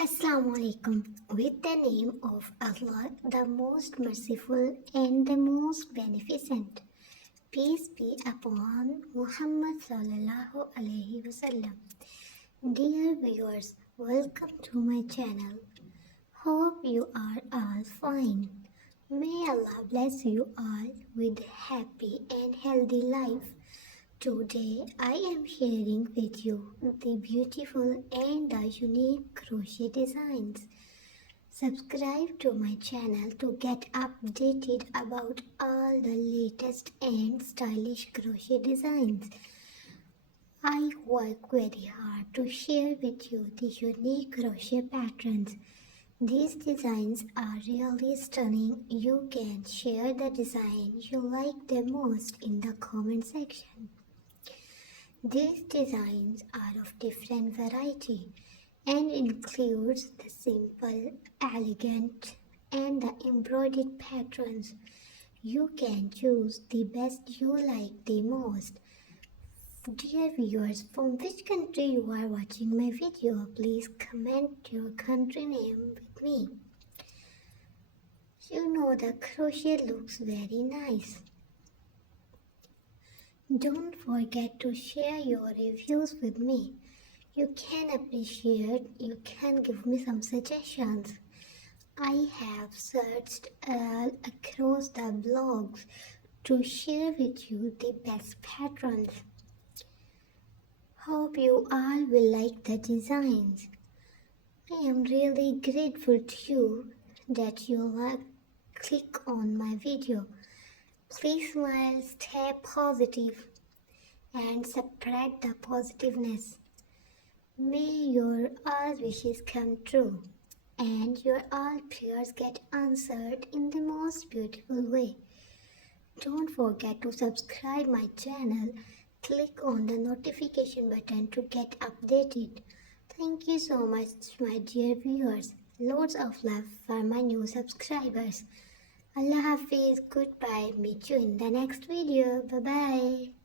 Assalamu alaikum. With the name of Allah, the most merciful and the most beneficent. Peace be upon Muhammad sallallahu alaihi wasallam. Dear viewers, welcome to my channel. Hope you are all fine. May Allah bless you all with a happy and healthy life. Today I am sharing with you the beautiful and the unique crochet designs. Subscribe to my channel to get updated about all the latest and stylish crochet designs. I work very hard to share with you the unique crochet patterns. These designs are really stunning. You can share the design you like the most in the comment section. These designs are of different variety and includes the simple, elegant and the embroidered patterns. You can choose the best you like the most. Dear viewers, from which country you are watching my video, please comment your country name with me. You know the crochet looks very nice. Don't forget to share your reviews with me. You can appreciate, you can give me some suggestions. I have searched across the blogs to share with you the best patterns. Hope you all will like the designs. I am really grateful to you that you click on my video. Please smile, stay positive, and spread the positiveness. May your all wishes come true, and your all prayers get answered in the most beautiful way. Don't forget to subscribe my channel. Click on the notification button to get updated. Thank you so much, my dear viewers. Loads of love for my new subscribers. Allah Hafiz, goodbye, meet you in the next video, bye bye.